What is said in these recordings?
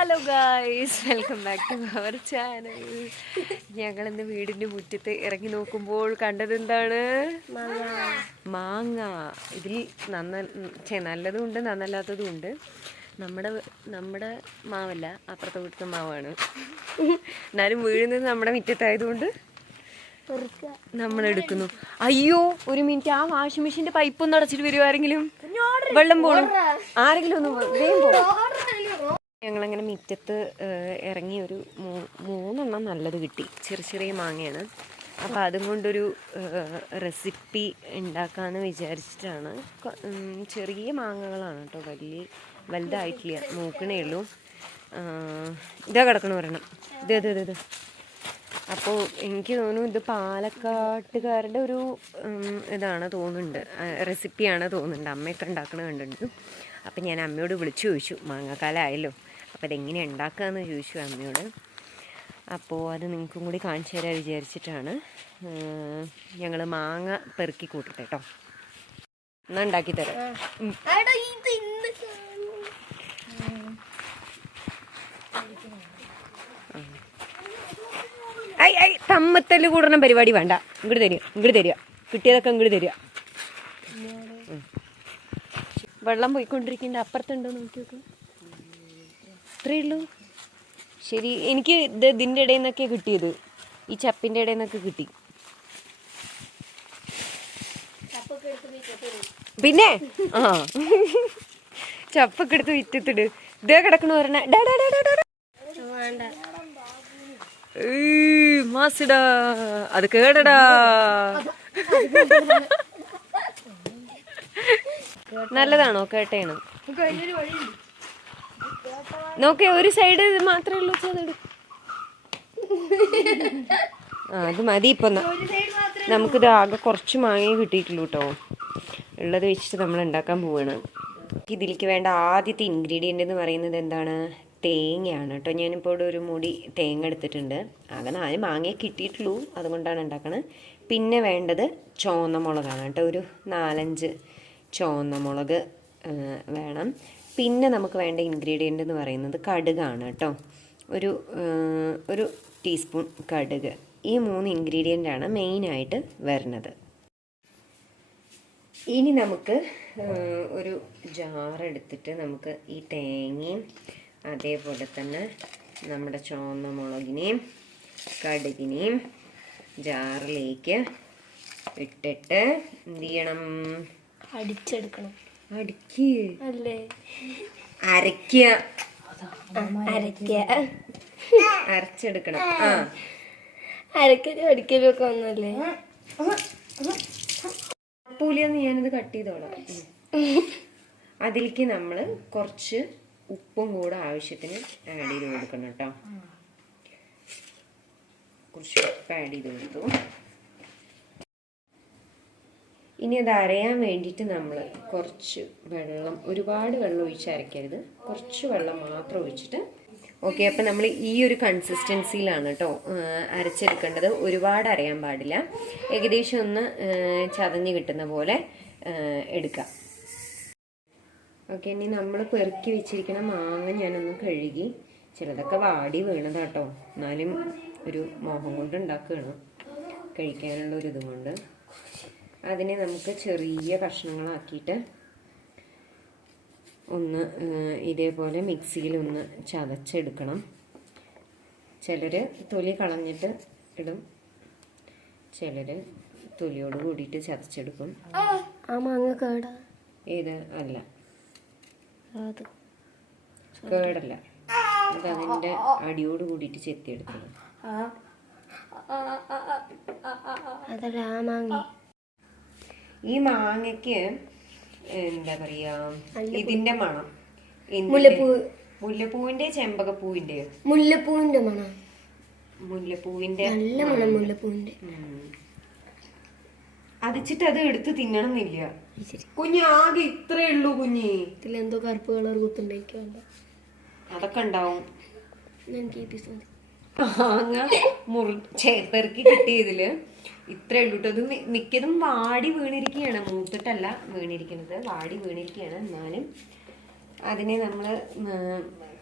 Hello guys, welcome back to our channel. ഞങ്ങളിന്ന് വീടിൻ്റെ മുറ്റത്ത് ഇറങ്ങി നോക്കുമ്പോൾ കണ്ടത് എന്താണ്? മാങ്ങ. ഇതിൽ നല്ലതും ഉണ്ട് നന്നല്ലാത്തതും ഉണ്ട്. നമ്മുടെ മാവല്ല, അപ്പുറത്തെ വീട്ടിലെ മാവാണ്. എന്നാലും വീഴുന്നത് നമ്മുടെ മുറ്റത്തായതുകൊണ്ട് നമ്മൾ എടുക്കുന്നു. അയ്യോ, ഒരു മിനിറ്റ്, ആ വാഷിംഗ് മെഷീന്റെ പൈപ്പ് ഒന്ന് അടച്ചിട്ട് വരുമോ ആരെങ്കിലും? വെള്ളം പോണു, ആരെങ്കിലും ഒന്ന് വേഗം പോകും. ഞങ്ങളങ്ങനെ മുറ്റത്ത് ഇറങ്ങി ഒരു 3 എണ്ണം നല്ലത് കിട്ടി. ചെറിയ മാങ്ങയാണ്. അപ്പോൾ അതും കൊണ്ടൊരു റെസിപ്പി ഉണ്ടാക്കാമെന്ന് വിചാരിച്ചിട്ടാണ്. ചെറിയ മാങ്ങകളാണ് കേട്ടോ, വലുതായിട്ടില്ല, നോക്കണേ ഉള്ളൂ. ഇതാ കിടക്കണ പറയണം, ഇത്. അപ്പോൾ എനിക്ക് തോന്നുന്നു ഇത് പാലക്കാട്ടുകാരുടെ ഒരു ഇതാണ് തോന്നുന്നുണ്ട്, റെസിപ്പിയാണ് തോന്നുന്നുണ്ട്. അമ്മയൊക്കെ ഉണ്ടാക്കണ കണ്ടിട്ടുണ്ട്. അപ്പം ഞാൻ അമ്മയോട് വിളിച്ചു ചോദിച്ചു, മാങ്ങാക്കാലമായല്ലോ, അപ്പോൾ അതെങ്ങനെ ഉണ്ടാക്കുകയെന്ന് ചോദിച്ചു അമ്മയോട്. അപ്പോൾ അത് നിങ്ങൾക്കും കൂടി കാണിച്ചു തരാൻ വിചാരിച്ചിട്ടാണ്. ഞങ്ങൾ മാങ്ങ പെറുക്കി കൂട്ടട്ടെ കേട്ടോ, എന്നാൽ ഉണ്ടാക്കി തരാം. തമ്മത്തല് കൂടണ പരിപാടി വേണ്ട, ഇങ്ങോട്ട് തരിക കിട്ടിയതൊക്കെ ഇങ്ങോട്ട് തരിക. വെള്ളം പോയിക്കൊണ്ടിരിക്കേണ്ട, അപ്പുറത്തുണ്ടോ നോക്കി നോക്ക്. ഇത്രയേ ഉള്ളൂ. ശരി, എനിക്ക് ഇതിൻ്റെ ഇടയിൽ നിന്നൊക്കെ കിട്ടിയത്, ഈ ചപ്പിൻ്റെ ഇടയിൽ നിന്നൊക്കെ കിട്ടി. പിന്നെ ചപ്പൊക്കെ എടുത്ത് വിറ്റത്തിട്. ഇതേ കിടക്കണ പറഞ്ഞ മാസിടാ, അത് കേടടാ. നല്ലതാണോ? കേട്ടേണ് നോക്കേ, ഒരു സൈഡ് മാത്രമേ ഉള്ളൂ. അത് മതി. ഇപ്പം നമുക്കിത് ആകെ കുറച്ച് മാങ്ങ കിട്ടിയിട്ടുള്ളൂ കേട്ടോ. ഉള്ളത് വെച്ചിട്ട് നമ്മൾ ഉണ്ടാക്കാൻ പോവാണ്. ഇതിലേക്ക് വേണ്ട ആദ്യത്തെ ഇൻഗ്രീഡിയൻ്റ് എന്ന് പറയുന്നത് എന്താണ്? തേങ്ങയാണ് കേട്ടോ. ഞാനിപ്പോൾ ഇവിടെ ഒരു മുടി തേങ്ങ എടുത്തിട്ടുണ്ട്. ആകെ 4 മാങ്ങയെ കിട്ടിയിട്ടുള്ളൂ, അതുകൊണ്ടാണ് ഉണ്ടാക്കണത്. പിന്നെ വേണ്ടത് ചുവന്ന മുളകാണ് കേട്ടോ. ഒരു 4-5 ചുവന്ന മുളക് വേണം. പിന്നെ നമുക്ക് വേണ്ട ഇൻഗ്രീഡിയൻ്റ് എന്ന് പറയുന്നത് കടുകാണ് കേട്ടോ. ഒരു ടീസ്പൂൺ കടുക്. ഈ 3 ഇൻഗ്രീഡിയൻ്റാണ് മെയിനായിട്ട് വരുന്നത്. ഇനി നമുക്ക് ഒരു ജാറെടുത്തിട്ട് നമുക്ക് ഈ തേങ്ങയും അതേപോലെ തന്നെ നമ്മുടെ ചുവന്ന മുളകിനെയും കടുകിനെയും ജാറിലേക്ക് ഇട്ടിട്ട് എന്ത് ചെയ്യണം? അടിച്ചെടുക്കണം. അരച്ചെടുക്കണം. അടിക്കലൊക്കെ ഒന്നല്ലേ പൂലിയെന്ന് ഞാനിത് കട്ട് ചെയ്തോളാം. അതിലേക്ക് നമ്മൾ കുറച്ച് ഉപ്പും കൂടെ ആവശ്യത്തിന് ആഡ് ചെയ്ത് കൊടുക്കണം കേട്ടോ. കുറച്ച് ഉപ്പ് ആഡ് ചെയ്ത് കൊടുത്തു. ഇനി അത് അരയാൻ വേണ്ടിയിട്ട് നമ്മൾ കുറച്ച് വെള്ളം, ഒരുപാട് വെള്ളം ഒഴിച്ച് അരയ്ക്കരുത്, കുറച്ച് വെള്ളം മാത്രം ഒഴിച്ചിട്ട്. ഓക്കെ, അപ്പം നമ്മൾ ഈ ഒരു കൺസിസ്റ്റൻസിയിലാണ് കേട്ടോ അരച്ചെടുക്കേണ്ടത്. ഒരുപാട് അരയാൻ പാടില്ല, ഏകദേശം ഒന്ന് ചതഞ്ഞ് കിട്ടുന്ന പോലെ എടുക്കാം. ഓക്കെ, ഇനി നമ്മൾ പെറുക്കി വെച്ചിരിക്കുന്ന മാങ്ങ ഞാനൊന്ന് കഴുകി. ചിലതൊക്കെ വാടി വീണതാട്ടോ, എന്നാലും ഒരു മോഹം കൊണ്ട് ഉണ്ടാക്കുകയാണ്, കഴിക്കാനുള്ള ഒരു ഇതും കൊണ്ട്. അതിനെ നമുക്ക് ചെറിയ കഷ്ണങ്ങളാക്കിയിട്ട് ഒന്ന് ഇതേപോലെ മിക്സിയിൽ ഒന്ന് ചതച്ചെടുക്കണം. ചിലർ തൊലി കളഞ്ഞിട്ട് ഇടും, ചിലർ തൊലിയോട് കൂടിയിട്ട് ചതച്ചെടുക്കും. ആ മാങ്ങ കേടാ? ഏത്? അല്ല, കേടല്ല, അത് അതിൻ്റെ അടിയോട് കൂടിയിട്ട് ചെത്തിയെടുക്കണം. അതല്ല ആ മാങ്ങ. ഈ മാങ്ങയ്ക്ക് എന്താ പറയാ, ഇതിന്റെ മണം, മുല്ലപ്പൂവിന്റെ ചെമ്പകപ്പൂവിന്റെ മണം. മുല്ലപ്പൂവിന്റെ നല്ല മണം മുല്ലപ്പൂവിന്റെ. അതിച്ചിട്ട് അത് എടുത്ത് തിന്നണം എന്നില്ല കുഞ്ഞ്. ആകെ ഇത്രേ ഉള്ളൂ കുഞ്ഞ്. ഇതിലെന്തോ കറുപ്പ് കളർ കുത്തുണ്ടായിക്കോ, അതൊക്കെ ഉണ്ടാവും. മാങ്ങ പെറുക്കി കിട്ടിയതില് ഇത്രേ ഉള്ളൂ കേട്ടോ. അത് മിക്കതും വാടി വീണിരിക്കുകയാണ്, മൂത്തിട്ടല്ല വീണിരിക്കുന്നത്, വാടി വീണിരിക്കുകയാണ്. എന്നാലും അതിനെ നമ്മൾ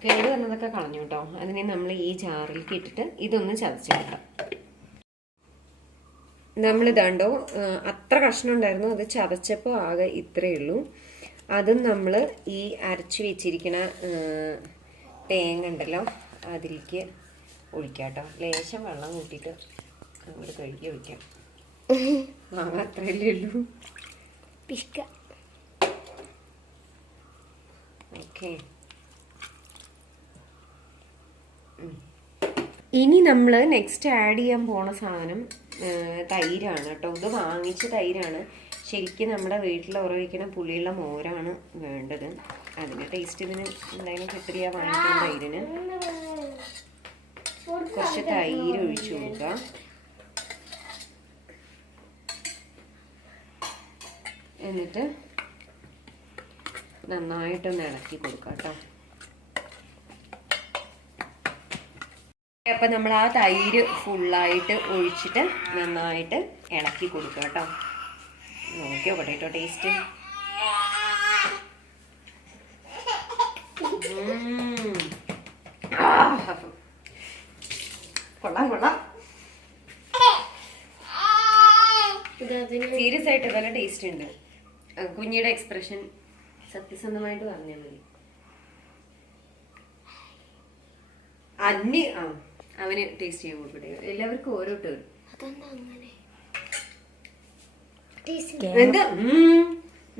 കേട് വന്നതൊക്കെ കളഞ്ഞു കേട്ടോ. അതിനെ നമ്മൾ ഈ ജാറിലേക്ക് ഇട്ടിട്ട് ഇതൊന്ന് ചതച്ചെടുക്കാം. നമ്മളിതാണ്ടോ അത്ര കഷ്ണം ഉണ്ടായിരുന്നു, അത് ചതച്ചപ്പോൾ ആകെ ഇത്രയേ ഉള്ളൂ. അതും നമ്മൾ ഈ അരച്ചു വെച്ചിരിക്കുന്ന തേങ്ങ ഉണ്ടല്ലോ അതിലേക്ക് ഒഴിക്കാം കേട്ടോ. ലേശം വെള്ളം കൂട്ടിയിട്ട് അങ്ങോട്ട് കഴുകി വയ്ക്കാം. അത്രയല്ലേ ഉള്ളൂ. ഓക്കെ, ഇനി നമ്മൾ നെക്സ്റ്റ് ആഡ് ചെയ്യാൻ പോണ സാധനം തൈരാണ് കേട്ടോ. ഇത് വാങ്ങിച്ച തൈരാണ്. ശരിക്കും നമ്മുടെ വീട്ടിൽ ഉറവിക്കുന്ന പുളിയുള്ള മോരാണ് വേണ്ടത്. അതിൻ്റെ ടേസ്റ്റ് ഇതിന് എന്തായാലും കിട്ടില്ല വാങ്ങിക്കുന്ന തൈരിന്. കുറച്ച് തൈര് ഒഴിച്ചു കൊടുക്കുക. എന്നിട്ട് നന്നായിട്ടൊന്ന് ഇളക്കി കൊടുക്കാം കേട്ടോ. അപ്പം നമ്മൾ ആ തൈര് ഫുള്ളായിട്ട് ഒഴിച്ചിട്ട് നന്നായിട്ട് ഇളക്കി കൊടുക്കുക കേട്ടോ. നോക്കിയോ കേട്ടോ ടേസ്റ്റ്. കൊള്ളാം കൊള്ളാം. സീരിയസ് ആയിട്ട് നല്ല ടേസ്റ്റ് ഉണ്ട്. കുഞ്ഞിയുടെ എക്സ്പ്രഷൻ സത്യസന്ധമായിട്ട് പറഞ്ഞാൽ മതി. അവന് ടേസ്റ്റ് ചെയ്യാൻ കൊടുക്കട്ടെ. എല്ലാവർക്കും ഓരോ ടേൺ. എന്താ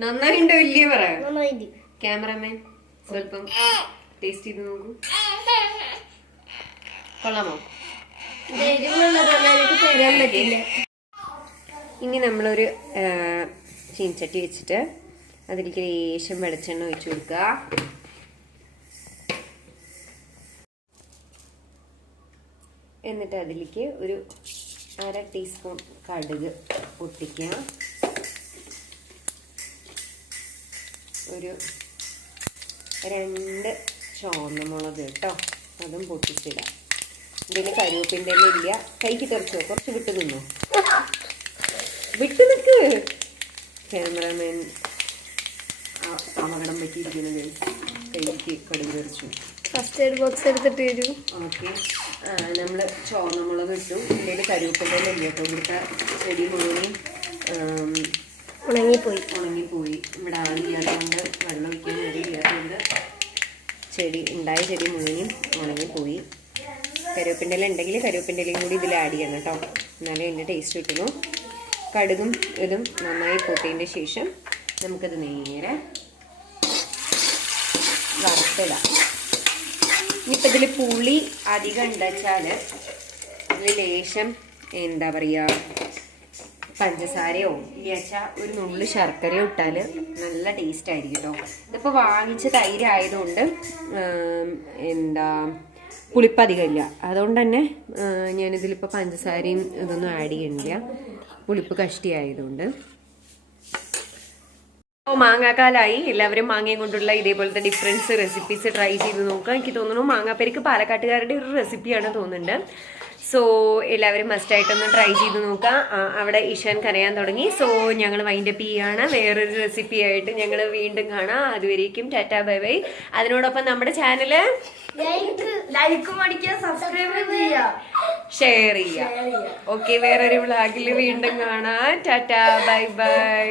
നന്നായിണ്ടോ ഇല്ലേ പറയാം. ക്യാമറമാൻ സ്വല്പം ടേസ്റ്റ് ചെയ്ത് നോക്കൂ. കൊള്ളാമോ? ഇനി നമ്മളൊരു ചീനച്ചട്ടി വെച്ചിട്ട് അതിലേക്ക് ലേശം വെളിച്ചെണ്ണ ഒഴിച്ചു കൊടുക്കുക. എന്നിട്ട് അതിലേക്ക് ഒരു 1/2 ടീസ്പൂൺ കടുക് പൊട്ടിക്കുക. ഒരു 2 ചുവന്ന മുളക് കേട്ടോ, അതും പൊട്ടിച്ചിടാം. ഇതിൽ കരുവേപ്പിൻ്റെ ഇല്ല. കൈക്ക് തെറിച്ചോ, കുറച്ച് വിട്ട് നിന്നോ. വിട്ട് നിൽക്ക്. ക്യാമറമാൻ അപകടം പറ്റിയിരിക്കുന്നത്. കൈക്ക് കടുക് തെറിച്ചു. ഫസ്റ്റ് എയ്ഡ് ബോക്സ് എടുത്തിട്ട് വരൂ. ഓക്കെ, നമ്മൾ ചുവന്ന മുളക് ഇട്ടു. ഇതിൽ കരുവേപ്പിൻ്റെ ഇല്ല കേട്ടോ. ഇവിടുത്തെ ചെടി മുഴുവൻ ഉണങ്ങിപ്പോയി. ഇവിടെ ആളില്ലാത്തതുകൊണ്ട് വെള്ളം വയ്ക്കാൻ നേരില്ലാത്തതുകൊണ്ട് ഉണ്ടായ ചെടി മുഴുവനും ഉണങ്ങിപ്പോയി. കരുവേപ്പിൻ്റെ ഇല ഉണ്ടെങ്കിൽ കരുവേപ്പിൻ്റെ ഇലയും കൂടി ഇതിൽ ആഡ് ചെയ്യണം കേട്ടോ, എന്നാലേ അതിൻ്റെ ടേസ്റ്റ് കിട്ടുന്നു. കടുകും ഇതും നന്നായി പൊട്ടിയതിൻ്റെ ശേഷം നമുക്കത് നേരെ വറുത്തിടാം. ഇനിയിപ്പോൾ ഇതിൽ പുളി അധികം ഉണ്ടെച്ചാൽ ഇതിൽ ലേശം എന്താ പറയുക പഞ്ചസാരയോ ഇല്ലാച്ചാൽ ഒരു നുള്ളു ശർക്കരയോ ഇട്ടാൽ നല്ല ടേസ്റ്റ് ആയിരിക്കും കേട്ടോ. ഇതിപ്പോൾ വാങ്ങിച്ച തൈര് ആയതുകൊണ്ട് പുളിപ്പ് അധികമില്ല. അതുകൊണ്ട് തന്നെ ഞാനിതിലിപ്പോൾ പഞ്ചസാരയും ഇതൊന്നും ആഡ് ചെയ്യണില്ല, പുളിപ്പ് കഷ്ടിയായതുകൊണ്ട്. അപ്പോൾ മാങ്ങാക്കാലായി. എല്ലാവരും മാങ്ങയും കൊണ്ടുള്ള ഇതേപോലത്തെ ഡിഫറൻസ് റെസിപ്പീസ് ട്രൈ ചെയ്ത് നോക്കുക. എനിക്ക് തോന്നുന്നു മാങ്ങാപ്പരിക്ക് പാലക്കാട്ടുകാരുടെ ഒരു റെസിപ്പിയാണ് തോന്നുന്നുണ്ട്. സോ എല്ലാവരും മസ്റ്റായിട്ടൊന്ന് ട്രൈ ചെയ്ത് നോക്കുക. അവിടെ ഇഷാൻ കരയാൻ തുടങ്ങി. സോ ഞങ്ങൾ വൈൻഡപ്പ് ചെയ്യാണ്. വേറൊരു റെസിപ്പി ആയിട്ട് ഞങ്ങൾ വീണ്ടും കാണാം. അതുവരേക്കും ടാറ്റാ ബൈ ബൈ. അതിനോടൊപ്പം നമ്മുടെ ചാനല് ലൈക്കും അടിക്കുക, സബ്സ്ക്രൈബ് ചെയ്യുക, ഷെയർ ചെയ്യുക. ഓക്കെ, വേറൊരു വ്ളോഗിൽ വീണ്ടും കാണാം. Tata bye bye.